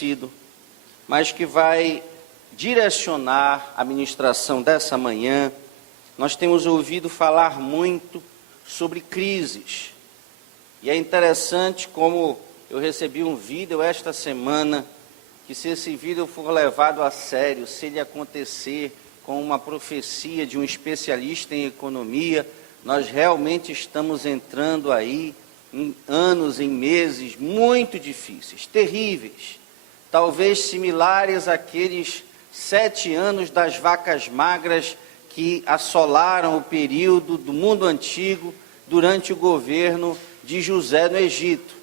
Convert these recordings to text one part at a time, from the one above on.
conhecido, mas que vai direcionar a ministração dessa manhã. Nós temos ouvido falar muito sobre crises. E é interessante como eu recebi um vídeo esta semana, que se esse vídeo for levado a sério, se ele acontecer com uma profecia de um especialista em economia, nós realmente estamos entrando aí em anos, em meses muito difíceis, terríveis, talvez similares àqueles 7 anos das vacas magras que assolaram o período do mundo antigo durante o governo de José no Egito.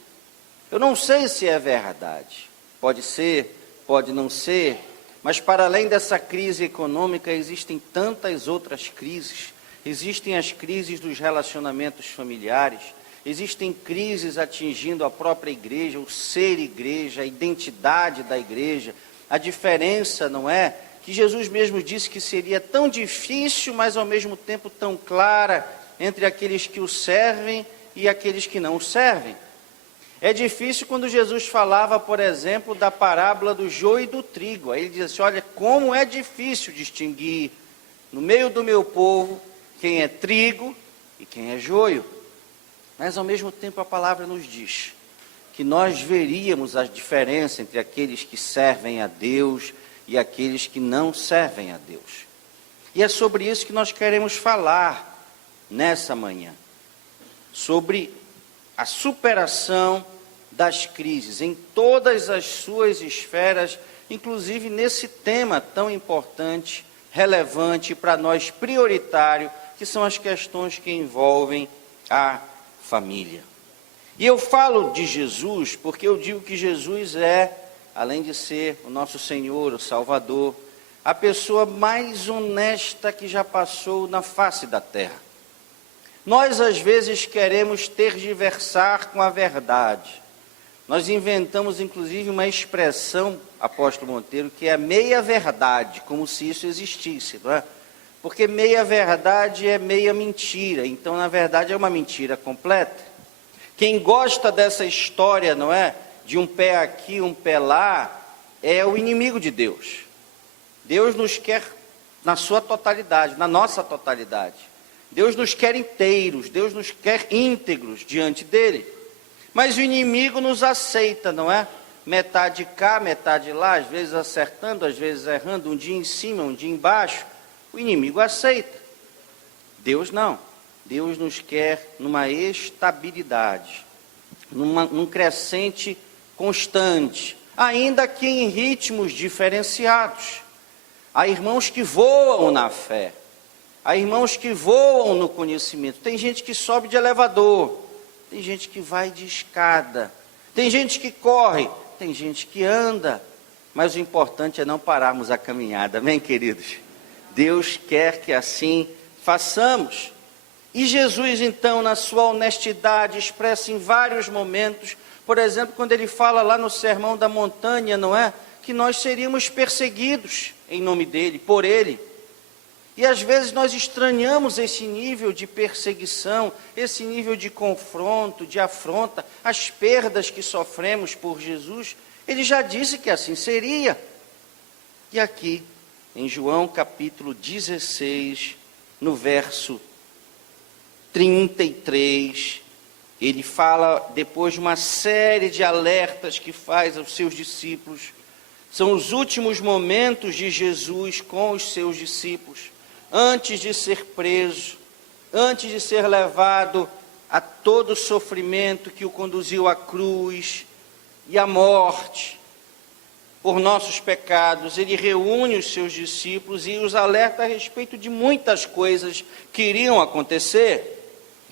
Eu não sei se é verdade, pode ser, pode não ser, mas para além dessa crise econômica existem tantas outras crises. Existem as crises dos relacionamentos familiares, existem crises atingindo a própria igreja, o ser igreja, a identidade da igreja. A diferença, não é, que Jesus mesmo disse que seria tão difícil, mas ao mesmo tempo tão clara, entre aqueles que o servem e aqueles que não o servem. É difícil quando Jesus falava, por exemplo, da parábola do joio e do trigo. Aí ele diz assim, olha, como é difícil distinguir no meio do meu povo quem é trigo e quem é joio. Mas ao mesmo tempo a palavra nos diz que nós veríamos a diferença entre aqueles que servem a Deus e aqueles que não servem a Deus. E é sobre isso que nós queremos falar nessa manhã. Sobre a superação das crises em todas as suas esferas, inclusive nesse tema tão importante, relevante para nós, prioritário, que são as questões que envolvem a família. E eu falo de Jesus porque eu digo que Jesus é, além de ser o nosso Senhor, o Salvador, a pessoa mais honesta que já passou na face da terra. Nós, às vezes, queremos tergiversar com a verdade. Nós inventamos, inclusive, uma expressão, apóstolo Monteiro, que é meia-verdade, como se isso existisse, não é? Porque meia-verdade é meia mentira, então, na verdade, é uma mentira completa. Quem gosta dessa história, não é? De um pé aqui, um pé lá, é o inimigo de Deus. Deus nos quer na sua totalidade, na nossa totalidade. Deus nos quer inteiros, Deus nos quer íntegros diante dele. Mas o inimigo nos aceita, não é? Metade cá, metade lá, às vezes acertando, às vezes errando, um dia em cima, um dia embaixo. O inimigo aceita. Deus não. Deus nos quer numa estabilidade, num crescente constante, ainda que em ritmos diferenciados. Há irmãos que voam na fé. Há irmãos que voam no conhecimento. Tem gente que sobe de elevador. Tem gente que vai de escada. Tem gente que corre. Tem gente que anda. Mas o importante é não pararmos a caminhada. Amém, queridos? Deus quer que assim façamos. E Jesus, então, na sua honestidade, expressa em vários momentos, por exemplo, quando ele fala lá no Sermão da Montanha, não é? Que nós seríamos perseguidos em nome dele, por ele. E às vezes nós estranhamos esse nível de perseguição, esse nível de confronto, de afronta, as perdas que sofremos por Jesus. Ele já disse que assim seria. E aqui, em João capítulo 16, no verso 33, ele fala, depois de uma série de alertas que faz aos seus discípulos, são os últimos momentos de Jesus com os seus discípulos, antes de ser preso, antes de ser levado a todo o sofrimento que o conduziu à cruz e à morte, por nossos pecados, ele reúne os seus discípulos e os alerta a respeito de muitas coisas que iriam acontecer.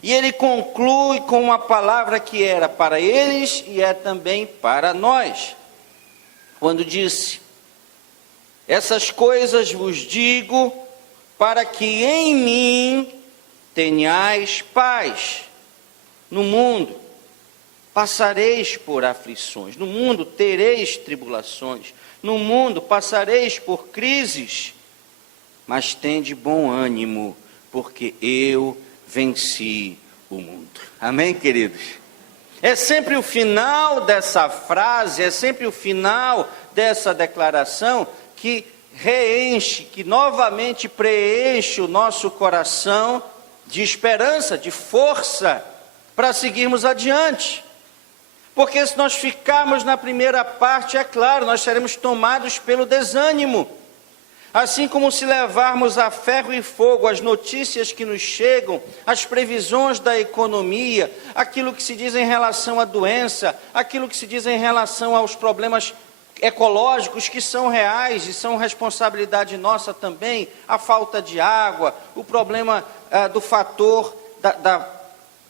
E ele conclui com uma palavra que era para eles e é também para nós. Quando disse, essas coisas vos digo para que em mim tenhais paz. No mundo passareis por aflições, no mundo tereis tribulações, no mundo passareis por crises, mas tende bom ânimo, porque eu venci o mundo. Amém, queridos? É sempre o final dessa frase, é sempre o final dessa declaração que reenche, que novamente preenche o nosso coração de esperança, de força para seguirmos adiante. Porque se nós ficarmos na primeira parte, é claro, nós seremos tomados pelo desânimo. Assim como se levarmos a ferro e fogo as notícias que nos chegam, as previsões da economia, aquilo que se diz em relação à doença, aquilo que se diz em relação aos problemas ecológicos que são reais e são responsabilidade nossa também, a falta de água, o problema do fator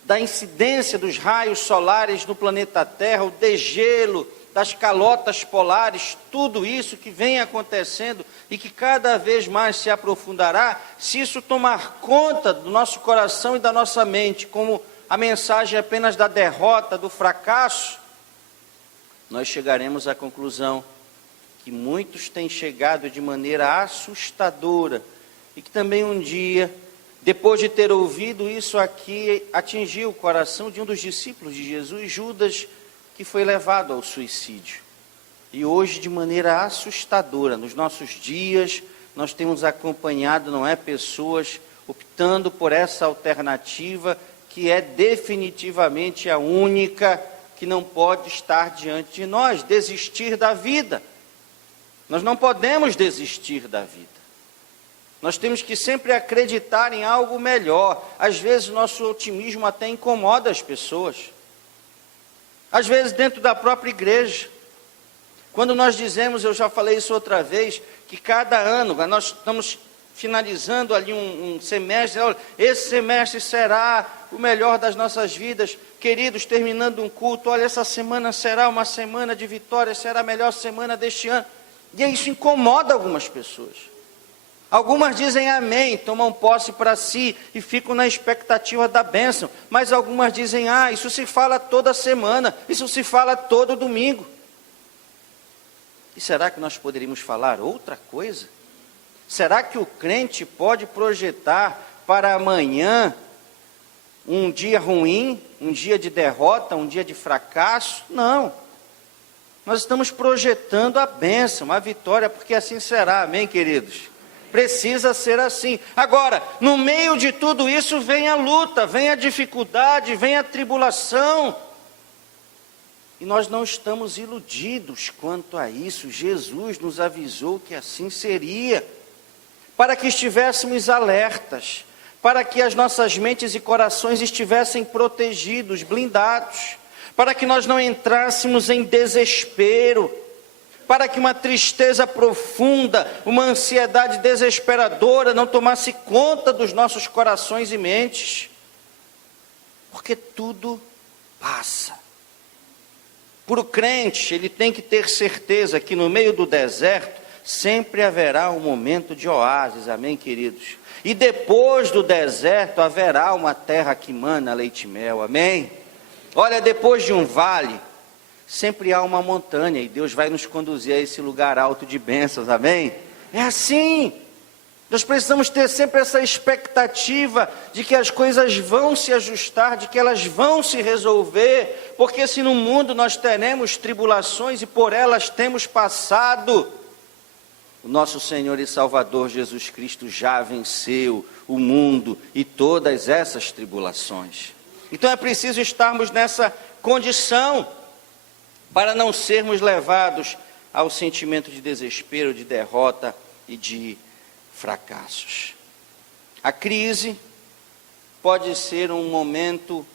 da incidência dos raios solares no planeta Terra, o degelo, das calotas polares, tudo isso que vem acontecendo e que cada vez mais se aprofundará, se isso tomar conta do nosso coração e da nossa mente, como a mensagem apenas da derrota, do fracasso, nós chegaremos à conclusão que muitos têm chegado de maneira assustadora e que também um dia, depois de ter ouvido isso aqui, atingiu o coração de um dos discípulos de Jesus, Judas, que foi levado ao suicídio. E hoje, de maneira assustadora, nos nossos dias, nós temos acompanhado, não é, pessoas optando por essa alternativa que é definitivamente a única que não pode estar diante de nós, desistir da vida. Nós não podemos desistir da vida. Nós temos que sempre acreditar em algo melhor. Às vezes o nosso otimismo até incomoda as pessoas. Às vezes dentro da própria igreja. Quando nós dizemos, eu já falei isso outra vez, que cada ano, nós estamos finalizando ali um semestre, olha, esse semestre será o melhor das nossas vidas, queridos, terminando um culto, olha, essa semana será uma semana de vitória, será a melhor semana deste ano. E isso incomoda algumas pessoas. Algumas dizem amém, tomam posse para si e ficam na expectativa da bênção. Mas algumas dizem, isso se fala toda semana, isso se fala todo domingo. E será que nós poderíamos falar outra coisa? Será que o crente pode projetar para amanhã um dia ruim, um dia de derrota, um dia de fracasso? Não. Nós estamos projetando a bênção, a vitória, porque assim será, amém, queridos? Precisa ser assim. Agora, no meio de tudo isso vem a luta, vem a dificuldade, vem a tribulação. E nós não estamos iludidos quanto a isso. Jesus nos avisou que assim seria, para que estivéssemos alertas, para que as nossas mentes e corações estivessem protegidos, blindados, para que nós não entrássemos em desespero, para que uma tristeza profunda, uma ansiedade desesperadora não tomasse conta dos nossos corações e mentes, porque tudo passa. Para o crente, ele tem que ter certeza que no meio do deserto sempre haverá um momento de oásis, amém, queridos? E depois do deserto haverá uma terra que mana leite e mel, amém? Olha, depois de um vale, sempre há uma montanha e Deus vai nos conduzir a esse lugar alto de bênçãos, amém? É assim. Nós precisamos ter sempre essa expectativa de que as coisas vão se ajustar, de que elas vão se resolver, porque se no mundo nós teremos tribulações e por elas temos passado, o nosso Senhor e Salvador Jesus Cristo já venceu o mundo e todas essas tribulações. Então é preciso estarmos nessa condição para não sermos levados ao sentimento de desespero, de derrota e de fracassos. A crise pode ser um momento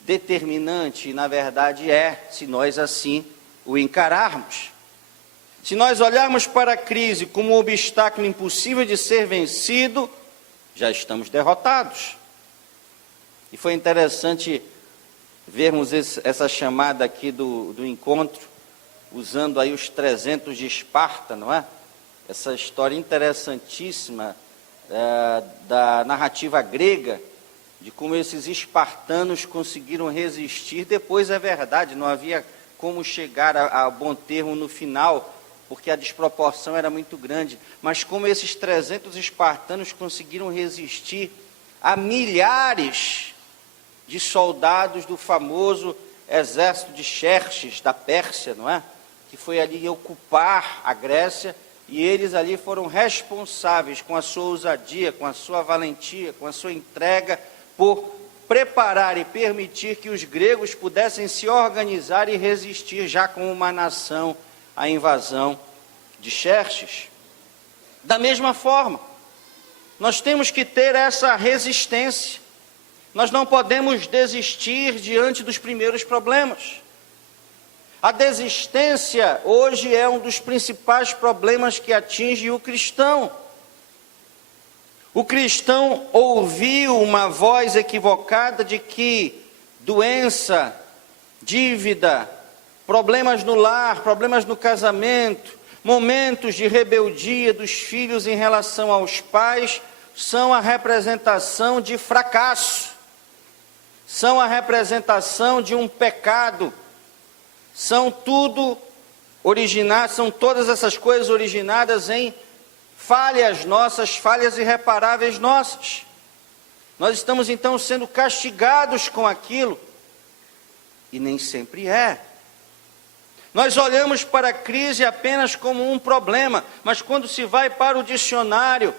determinante, e na verdade se nós assim o encararmos. Se nós olharmos para a crise como um obstáculo impossível de ser vencido, já estamos derrotados. E foi interessante vermos essa chamada aqui do encontro, usando aí os 300 de Esparta, não é? Essa história interessantíssima da narrativa grega, de como esses espartanos conseguiram resistir. Depois é verdade, não havia como chegar a bom termo no final, porque a desproporção era muito grande, mas como esses 300 espartanos conseguiram resistir a milhares de soldados do famoso exército de Xerxes, da Pérsia, não é? Que foi ali ocupar a Grécia, e eles ali foram responsáveis com a sua ousadia, com a sua valentia, com a sua entrega, por preparar e permitir que os gregos pudessem se organizar e resistir já como uma nação à invasão de Xerxes. Da mesma forma, nós temos que ter essa resistência. Nós não podemos desistir diante dos primeiros problemas. A desistência hoje é um dos principais problemas que atinge o cristão. O cristão ouviu uma voz equivocada de que doença, dívida, problemas no lar, problemas no casamento, momentos de rebeldia dos filhos em relação aos pais, são a representação de fracasso, são a representação de um pecado, são todas essas coisas originadas em falhas nossas, falhas irreparáveis nossas. Nós estamos então sendo castigados com aquilo, e nem sempre é. Nós olhamos para a crise apenas como um problema, mas quando se vai para o dicionário,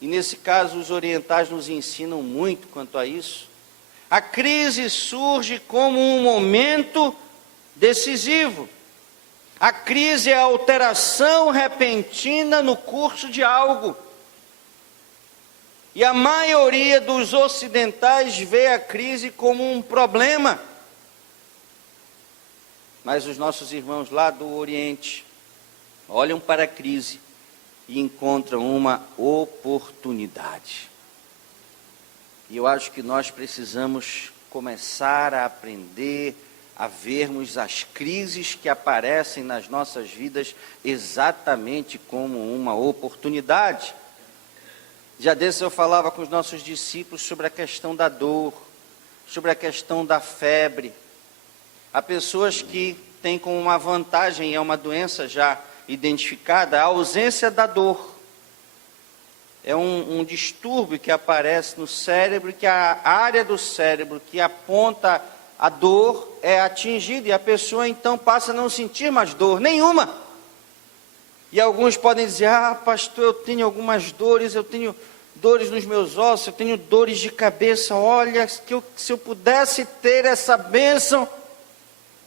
e nesse caso os orientais nos ensinam muito quanto a isso, a crise surge como um momento decisivo. A crise é a alteração repentina no curso de algo. E a maioria dos ocidentais vê a crise como um problema. Mas os nossos irmãos lá do Oriente olham para a crise e encontram uma oportunidade. E eu acho que nós precisamos começar a aprender a vermos as crises que aparecem nas nossas vidas exatamente como uma oportunidade. Já desse eu falava com os nossos discípulos sobre a questão da dor, sobre a questão da febre. Há pessoas que têm como uma vantagem, é uma doença já identificada, a ausência da dor. É um distúrbio que aparece no cérebro, que a área do cérebro que aponta a dor é atingida, e a pessoa então passa a não sentir mais dor nenhuma. E alguns podem dizer, pastor, eu tenho algumas dores, eu tenho dores nos meus ossos, eu tenho dores de cabeça, olha, se eu pudesse ter essa bênção.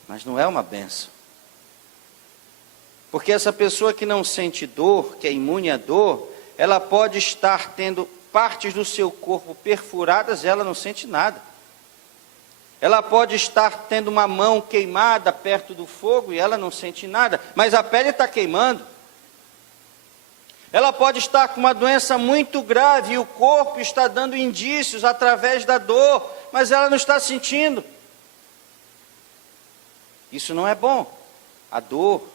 Mas não é uma bênção. Porque essa pessoa que não sente dor, que é imune à dor, ela pode estar tendo partes do seu corpo perfuradas e ela não sente nada. Ela pode estar tendo uma mão queimada perto do fogo e ela não sente nada, mas a pele está queimando. Ela pode estar com uma doença muito grave e o corpo está dando indícios através da dor, mas ela não está sentindo. Isso não é bom. A dor,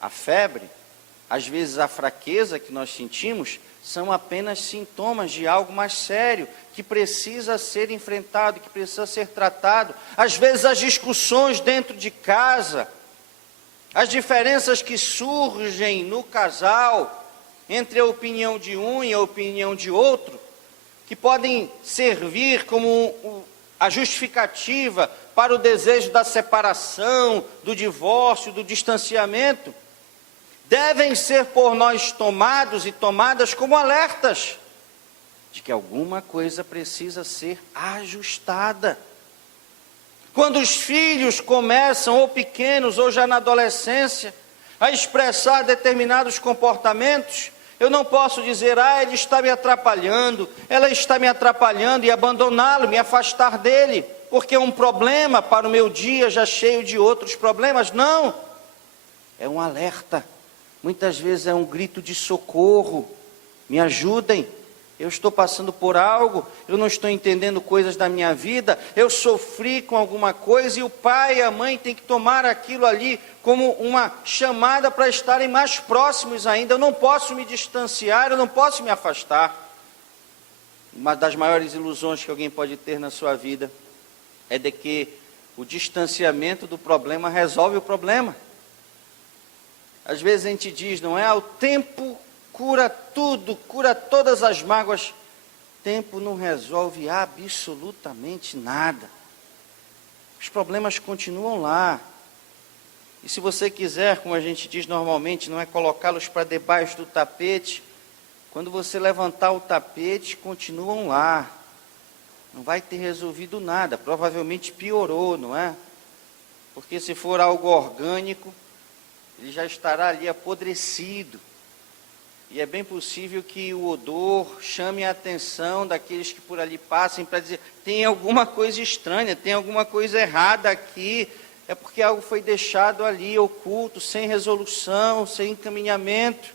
a febre, às vezes a fraqueza que nós sentimos, são apenas sintomas de algo mais sério, que precisa ser enfrentado, que precisa ser tratado. Às vezes as discussões dentro de casa, as diferenças que surgem no casal, entre a opinião de um e a opinião de outro, que podem servir como a justificativa para o desejo da separação, do divórcio, do distanciamento, devem ser por nós tomados e tomadas como alertas de que alguma coisa precisa ser ajustada. Quando os filhos começam, ou pequenos, ou já na adolescência, a expressar determinados comportamentos, eu não posso dizer, ele está me atrapalhando, ela está me atrapalhando, e abandoná-lo, me afastar dele, porque é um problema para o meu dia já cheio de outros problemas. Não, é um alerta. Muitas vezes é um grito de socorro, me ajudem, eu estou passando por algo, eu não estou entendendo coisas da minha vida, eu sofri com alguma coisa, e o pai e a mãe têm que tomar aquilo ali como uma chamada para estarem mais próximos ainda. Eu não posso me distanciar, eu não posso me afastar. Uma das maiores ilusões que alguém pode ter na sua vida é de que o distanciamento do problema resolve o problema. Às vezes a gente diz, não é? O tempo cura tudo, cura todas as mágoas. O tempo não resolve absolutamente nada. Os problemas continuam lá. E se você quiser, como a gente diz normalmente, não é colocá-los para debaixo do tapete, quando você levantar o tapete, continuam lá. Não vai ter resolvido nada, provavelmente piorou, não é? Porque se for algo orgânico, ele já estará ali apodrecido. E é bem possível que o odor chame a atenção daqueles que por ali passem para dizer, tem alguma coisa estranha, tem alguma coisa errada aqui. É porque algo foi deixado ali, oculto, sem resolução, sem encaminhamento.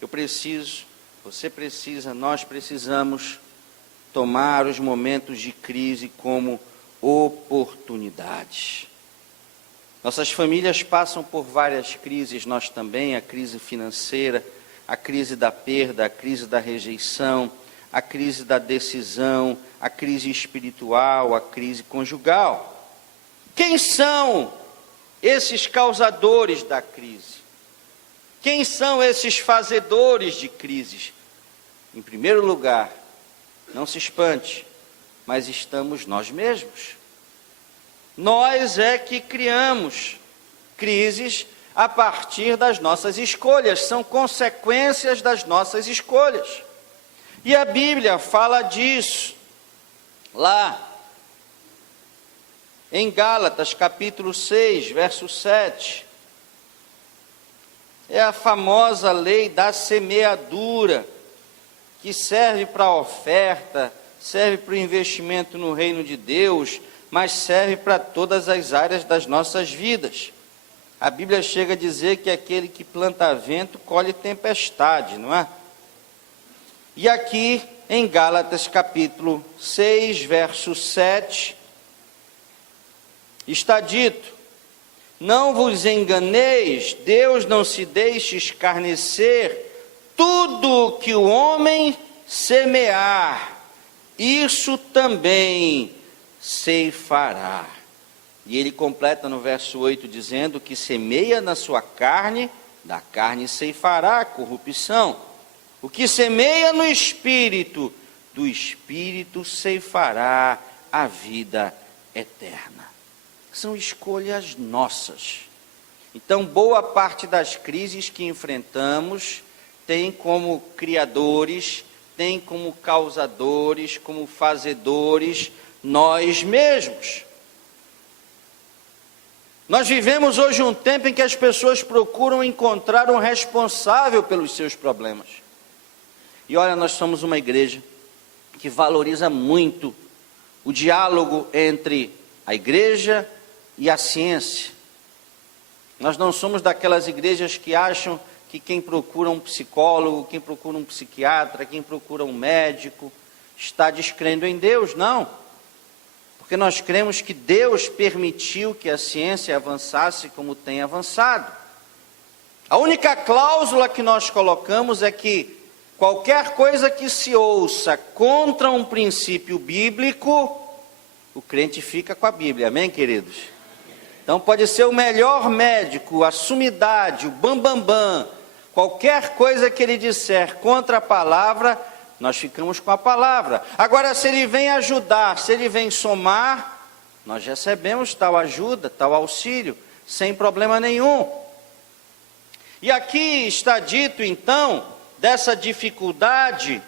Eu preciso, você precisa, nós precisamos tomar os momentos de crise como oportunidades. Nossas famílias passam por várias crises, nós também, a crise financeira, a crise da perda, a crise da rejeição, a crise da decisão, a crise espiritual, a crise conjugal. Quem são esses causadores da crise? Quem são esses fazedores de crises? Em primeiro lugar, não se espante, mas estamos nós mesmos. Nós é que criamos crises a partir das nossas escolhas, são consequências das nossas escolhas. E a Bíblia fala disso lá em Gálatas, capítulo 6, verso 7. É a famosa lei da semeadura, que serve para a oferta, serve para o investimento no reino de Deus, mas serve para todas as áreas das nossas vidas. A Bíblia chega a dizer que aquele que planta vento, colhe tempestade, não é? E aqui em Gálatas capítulo 6, verso 7, está dito, não vos enganeis, Deus não se deixe escarnecer, tudo que o homem semear, isso também ceifará. E ele completa no verso 8 dizendo que semeia na sua carne, da carne ceifará a corrupção. O que semeia no espírito, do espírito ceifará a vida eterna. São escolhas nossas. Então, boa parte das crises que enfrentamos tem como criadores, tem como causadores, como fazedores, nós mesmos. Nós vivemos hoje um tempo em que as pessoas procuram encontrar um responsável pelos seus problemas. E olha, nós somos uma igreja que valoriza muito o diálogo entre a igreja e a ciência. Nós não somos daquelas igrejas que acham que quem procura um psicólogo, quem procura um psiquiatra, quem procura um médico, está descrendo em Deus, não. Porque nós cremos que Deus permitiu que a ciência avançasse como tem avançado. A única cláusula que nós colocamos é que qualquer coisa que se ouça contra um princípio bíblico, o crente fica com a Bíblia, amém, queridos? Então pode ser o melhor médico, a sumidade, o bambambam, qualquer coisa que ele disser contra a palavra, nós ficamos com a palavra. Agora, se ele vem ajudar, se ele vem somar, nós recebemos tal ajuda, tal auxílio, sem problema nenhum. E aqui está dito, então, dessa dificuldade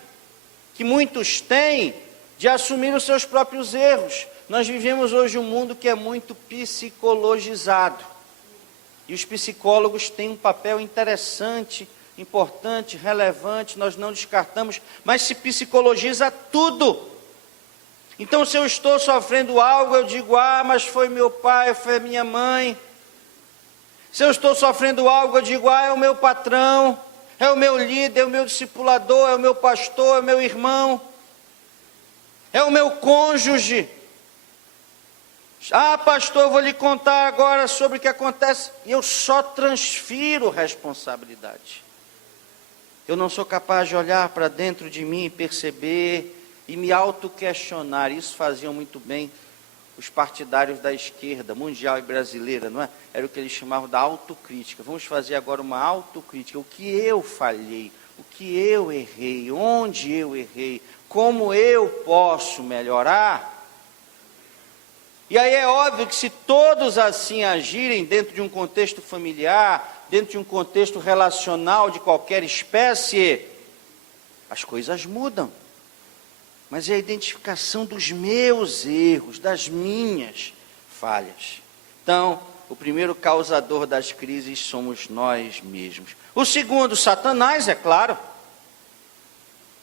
que muitos têm de assumir os seus próprios erros. Nós vivemos hoje um mundo que é muito psicologizado. E os psicólogos têm um papel interessante, importante, relevante, nós não descartamos, mas se psicologiza tudo. Então, se eu estou sofrendo algo, eu digo, mas foi meu pai, foi a minha mãe. Se eu estou sofrendo algo, eu digo, é o meu patrão, é o meu líder, é o meu discipulador, é o meu pastor, é o meu irmão, é o meu cônjuge. Pastor, eu vou lhe contar agora sobre o que acontece. E eu só transfiro responsabilidade. Eu não sou capaz de olhar para dentro de mim e perceber e me auto-questionar. Isso faziam muito bem os partidários da esquerda, mundial e brasileira, não é? Era o que eles chamavam da autocrítica. Vamos fazer agora uma autocrítica. O que eu falhei? O que eu errei? Onde eu errei? Como eu posso melhorar? E aí é óbvio que se todos assim agirem dentro de um contexto familiar, dentro de um contexto relacional de qualquer espécie, as coisas mudam. Mas é a identificação dos meus erros, das minhas falhas. Então, o primeiro causador das crises somos nós mesmos. O segundo, Satanás, é claro.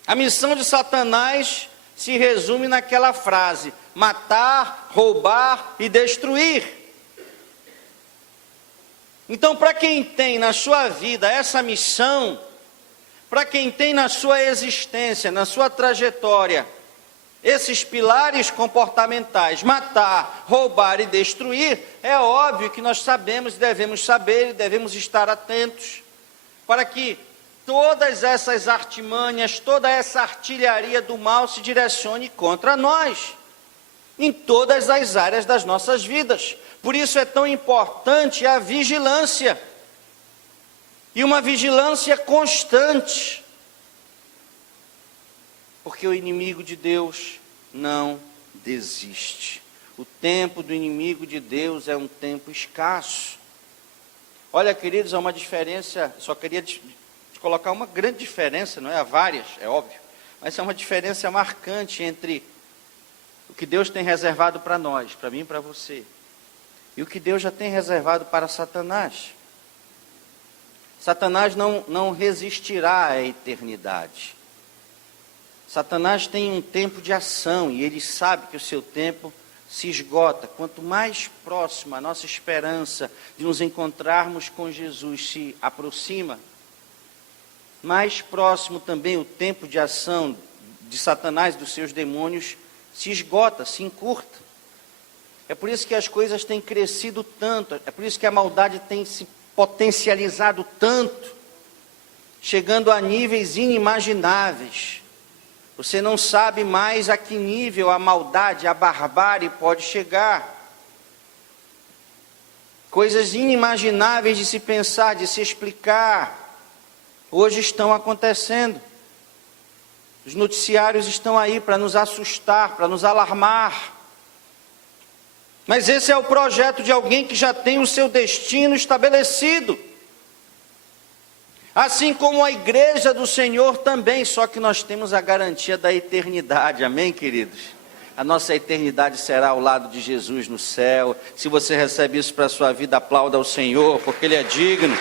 A missão de Satanás se resume naquela frase: matar, roubar e destruir. Então, para quem tem na sua vida essa missão, para quem tem na sua existência, na sua trajetória, esses pilares comportamentais, matar, roubar e destruir, é óbvio que nós sabemos, devemos saber e devemos estar atentos, para que todas essas artimanhas, toda essa artilharia do mal se direcione contra nós, em todas as áreas das nossas vidas. Por isso é tão importante a vigilância, e uma vigilância constante, porque o inimigo de Deus não desiste. O tempo do inimigo de Deus é um tempo escasso. Olha, queridos, há uma diferença, só queria colocar uma grande diferença, não é? Há várias, é óbvio, mas é uma diferença marcante entre o que Deus tem reservado para nós, para mim e para você, e o que Deus já tem reservado para Satanás. Satanás não resistirá à eternidade. Satanás tem um tempo de ação e ele sabe que o seu tempo se esgota. Quanto mais próxima a nossa esperança de nos encontrarmos com Jesus se aproxima, mais próximo também o tempo de ação de Satanás e dos seus demônios se esgota, se encurta. É por isso que as coisas têm crescido tanto, é por isso que a maldade tem se potencializado tanto, chegando a níveis inimagináveis. Você não sabe mais a que nível a maldade, a barbárie pode chegar. Coisas inimagináveis de se pensar, de se explicar, hoje estão acontecendo. Os noticiários estão aí para nos assustar, para nos alarmar. Mas esse é o projeto de alguém que já tem o seu destino estabelecido. Assim como a igreja do Senhor também, só que nós temos a garantia da eternidade, amém, queridos? A nossa eternidade será ao lado de Jesus no céu. Se você recebe isso para a sua vida, aplauda ao Senhor, porque Ele é digno.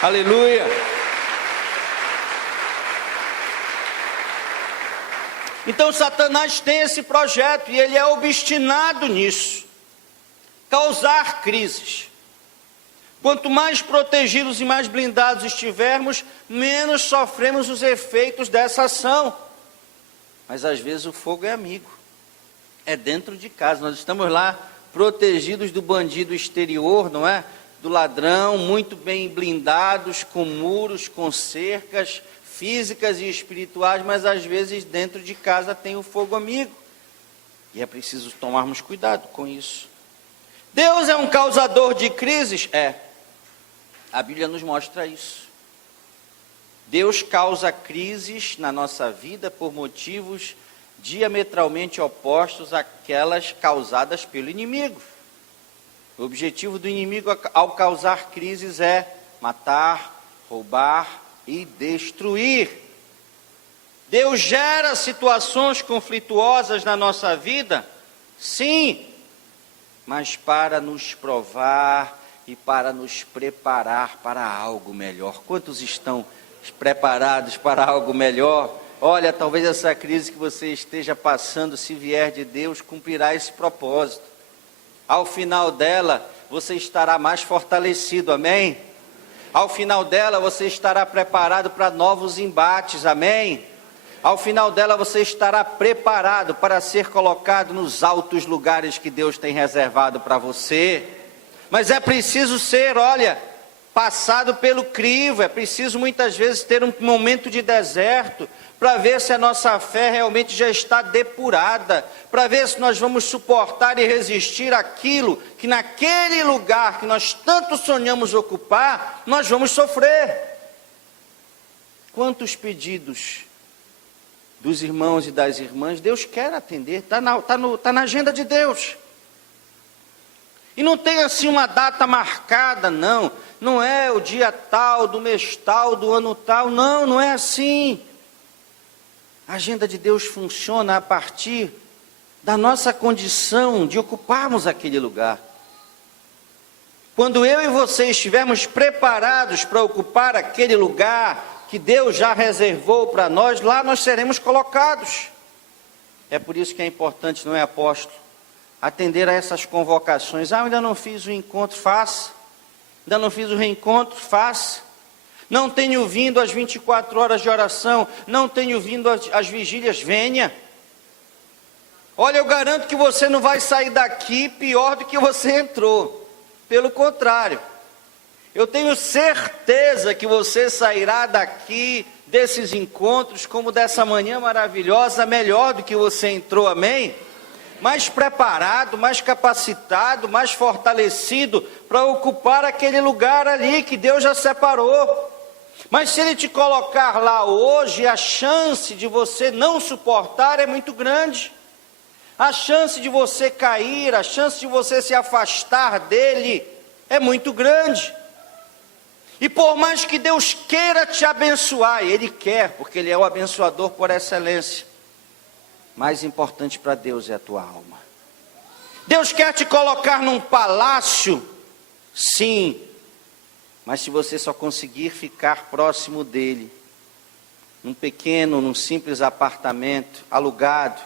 Aleluia! Então Satanás tem esse projeto e ele é obstinado nisso. Causar crises. Quanto mais protegidos e mais blindados estivermos, menos sofremos os efeitos dessa ação. Mas às vezes o fogo é amigo. É dentro de casa. Nós estamos lá protegidos do bandido exterior, não é? Do ladrão, muito bem blindados, com muros, com cercas físicas e espirituais, mas às vezes dentro de casa tem o fogo amigo. E é preciso tomarmos cuidado com isso. Deus é um causador de crises? É. A Bíblia nos mostra isso. Deus causa crises na nossa vida por motivos diametralmente opostos àquelas causadas pelo inimigo. O objetivo do inimigo ao causar crises é matar, roubar e destruir. Deus gera situações conflituosas na nossa vida? Sim, mas para nos provar e para nos preparar para algo melhor. Quantos estão preparados para algo melhor? Olha, talvez essa crise que você esteja passando, se vier de Deus, cumprirá esse propósito. Ao final dela, você estará mais fortalecido, amém? Ao final dela, você estará preparado para novos embates, amém? Ao final dela, você estará preparado para ser colocado nos altos lugares que Deus tem reservado para você. Mas é preciso ser, olha, passado pelo crivo, é preciso muitas vezes ter um momento de deserto, para ver se a nossa fé realmente já está depurada, para ver se nós vamos suportar e resistir aquilo que naquele lugar que nós tanto sonhamos ocupar, nós vamos sofrer. Quantos pedidos dos irmãos e das irmãs Deus quer atender, está na agenda de Deus. E não tem assim uma data marcada, não. Não é o dia tal, do mês tal, do ano tal. Não, não é assim. A agenda de Deus funciona a partir da nossa condição de ocuparmos aquele lugar. Quando eu e você estivermos preparados para ocupar aquele lugar que Deus já reservou para nós, lá nós seremos colocados. É por isso que é importante, não é, apóstolo, atender a essas convocações. Eu ainda não fiz o encontro, faça. Ainda não fiz o reencontro, faça. Não tenho vindo às 24 horas de oração, não tenho vindo às vigílias, venha. Olha, eu garanto que você não vai sair daqui pior do que você entrou. Pelo contrário, eu tenho certeza que você sairá daqui desses encontros, como dessa manhã maravilhosa, melhor do que você entrou, amém? Mais preparado, mais capacitado, mais fortalecido para ocupar aquele lugar ali que Deus já separou. Mas se Ele te colocar lá hoje, a chance de você não suportar é muito grande. A chance de você cair, a chance de você se afastar dele é muito grande. E por mais que Deus queira te abençoar, e Ele quer, porque Ele é o abençoador por excelência, mais importante para Deus é a tua alma. Deus quer te colocar num palácio, sim, mas se você só conseguir ficar próximo dele, num pequeno, num simples apartamento alugado,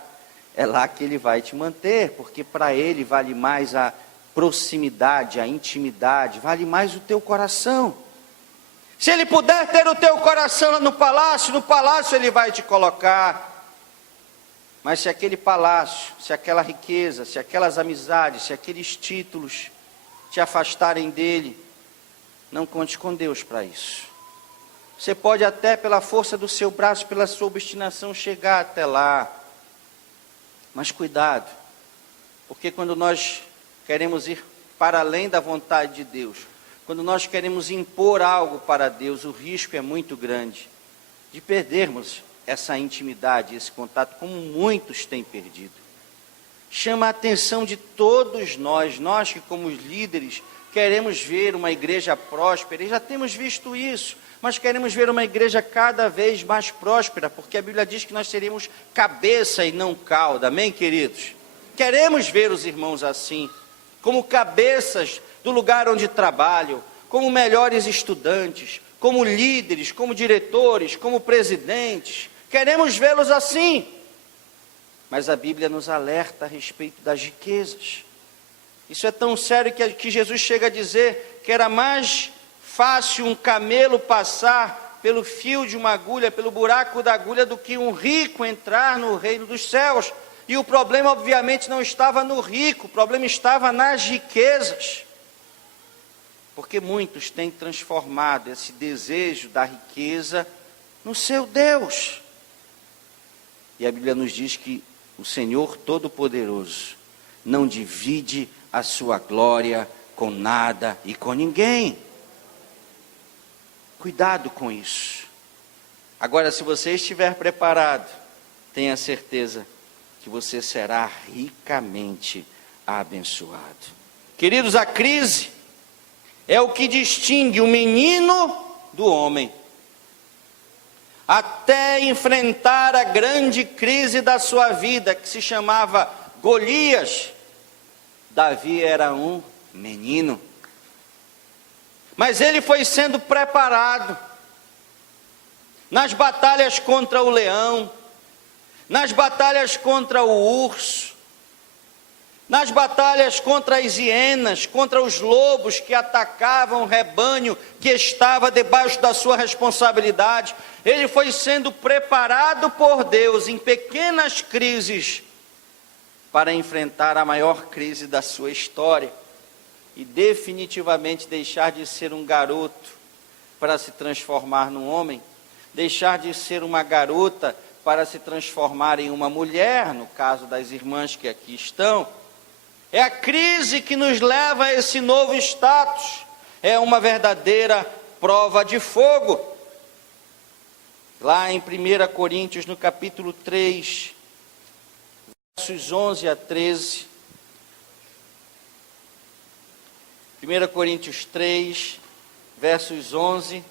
é lá que Ele vai te manter, porque para Ele vale mais a proximidade, a intimidade, vale mais o teu coração. Se Ele puder ter o teu coração lá no palácio Ele vai te colocar. Mas se aquele palácio, se aquela riqueza, se aquelas amizades, se aqueles títulos te afastarem dele, não conte com Deus para isso. Você pode até pela força do seu braço, pela sua obstinação chegar até lá. Mas cuidado, porque quando nós queremos ir para além da vontade de Deus, quando nós queremos impor algo para Deus, o risco é muito grande de perdermos essa intimidade, esse contato, como muitos têm perdido. Chama a atenção de todos nós que como líderes queremos ver uma igreja próspera, e já temos visto isso, mas queremos ver uma igreja cada vez mais próspera, porque a Bíblia diz que nós seríamos cabeça e não cauda, amém, queridos? Queremos ver os irmãos assim, como cabeças do lugar onde trabalham, como melhores estudantes, como líderes, como diretores, como presidentes, queremos vê-los assim, mas a Bíblia nos alerta a respeito das riquezas. Isso é tão sério que Jesus chega a dizer que era mais fácil um camelo passar pelo fio de uma agulha, pelo buraco da agulha, do que um rico entrar no reino dos céus. E o problema obviamente não estava no rico, o problema estava nas riquezas. Porque muitos têm transformado esse desejo da riqueza no seu Deus. E a Bíblia nos diz que o Senhor Todo-Poderoso não divide a sua glória com nada e com ninguém. Cuidado com isso. Agora, se você estiver preparado, tenha certeza que você será ricamente abençoado. Queridos, a crise é o que distingue o menino do homem. Até enfrentar a grande crise da sua vida, que se chamava Golias, Davi era um menino. Mas ele foi sendo preparado nas batalhas contra o leão, nas batalhas contra o urso, nas batalhas contra as hienas, contra os lobos que atacavam o rebanho que estava debaixo da sua responsabilidade. Ele foi sendo preparado por Deus em pequenas crises para enfrentar a maior crise da sua história e definitivamente deixar de ser um garoto para se transformar num homem, deixar de ser uma garota para se transformar em uma mulher, no caso das irmãs que aqui estão. É a crise que nos leva a esse novo status, é uma verdadeira prova de fogo. Lá em 1 Coríntios, no capítulo 3, versos 11 a 13, 1 Coríntios 3, versos 11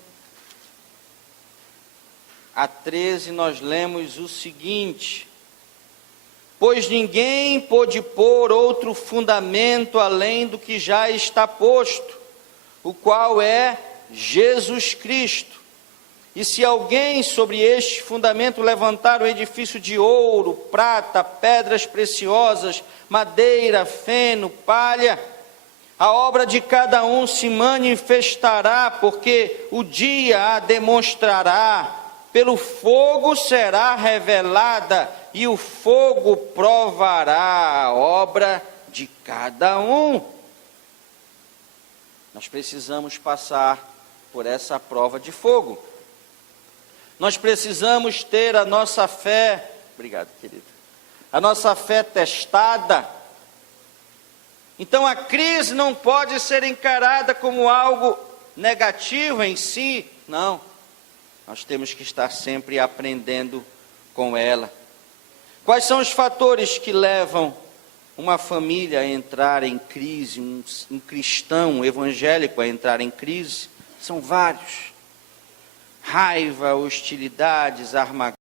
a 13, nós lemos o seguinte: pois ninguém pôde pôr outro fundamento além do que já está posto, o qual é Jesus Cristo. E se alguém sobre este fundamento levantar um edifício de ouro, prata, pedras preciosas, madeira, feno, palha, a obra de cada um se manifestará, porque o dia a demonstrará. Pelo fogo será revelada, e o fogo provará a obra de cada um. Nós precisamos passar por essa prova de fogo. Nós precisamos ter a nossa fé, obrigado, querido, a nossa fé testada. Então a crise não pode ser encarada como algo negativo em si, não. Nós temos que estar sempre aprendendo com ela. Quais são os fatores que levam uma família a entrar em crise, um cristão, um evangélico a entrar em crise? São vários. Raiva, hostilidades,